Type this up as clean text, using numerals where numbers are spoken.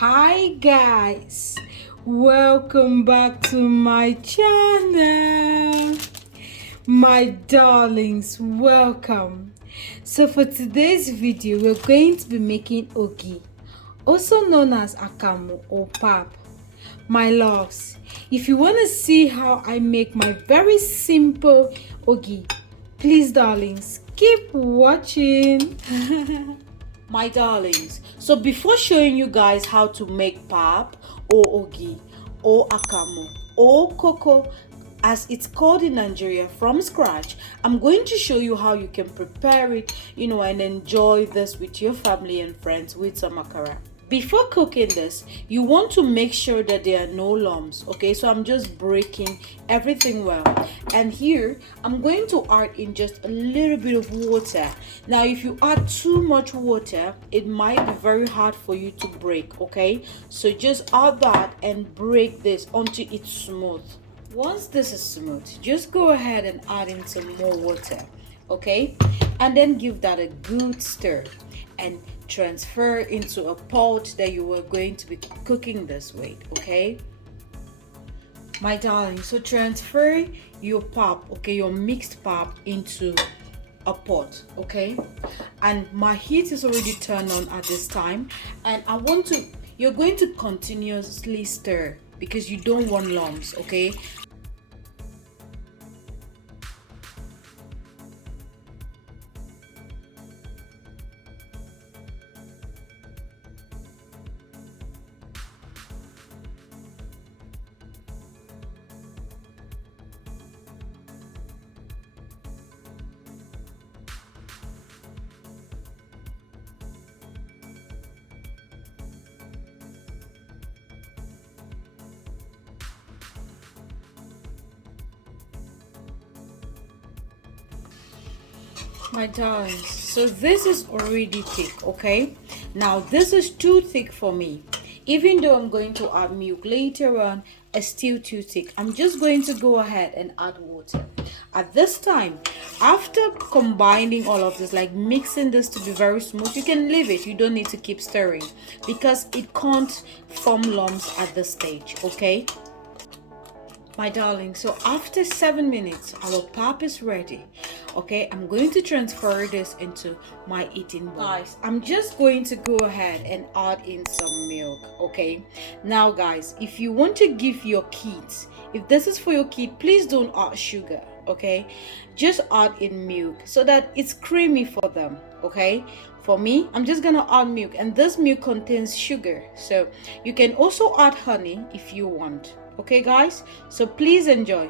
Hi guys, welcome back to my channel. My darlings, welcome. So for today's video, we're going to be making ogi, also known as akamu or pap. My loves, if you want to see how I make my very simple ogi, please darlings, keep watching. My darlings, so before showing you guys how to make pap or ogi or akamu or cocoa as it's called in Nigeria from scratch, I'm going to show you how you can prepare it, and enjoy this with your family and friends with some akara. Before cooking this, you want to make sure that there are no lumps. Okay, so I'm just breaking everything well, and here I'm going to add in just a little bit of water. Now if you add too much water, it might be very hard for you to break. Okay, so just add that and break this until it's smooth. Once this is smooth, just go ahead and add in some more water. Okay, and then give that a good stir and transfer into a pot that you are going to be cooking this with. Okay, my darling, so transfer your pap, okay, your mixed pap into a pot. Okay, and my heat is already turned on at this time, and you're going to continuously stir because you don't want lumps. Okay, my darlings, so this is already thick. Okay, now this is too thick for me. Even though I'm going to add milk later on, it's still too thick. I'm just going to go ahead and add water at this time. After combining all of this, like mixing this to be very smooth, you can leave it. You don't need to keep stirring because it can't form lumps at this stage. Okay, my darling, so after 7 minutes our pap is ready. Okay, I'm going to transfer this into my eating bowl. Guys, I'm just going to go ahead and add in some milk. Okay, now guys, if you want to give your kids, if this is for your kid, please don't add sugar. Okay, just add in milk so that it's creamy for them. Okay, for me, I'm just gonna add milk, and this milk contains sugar, so you can also add honey if you want. Okay guys, so please enjoy.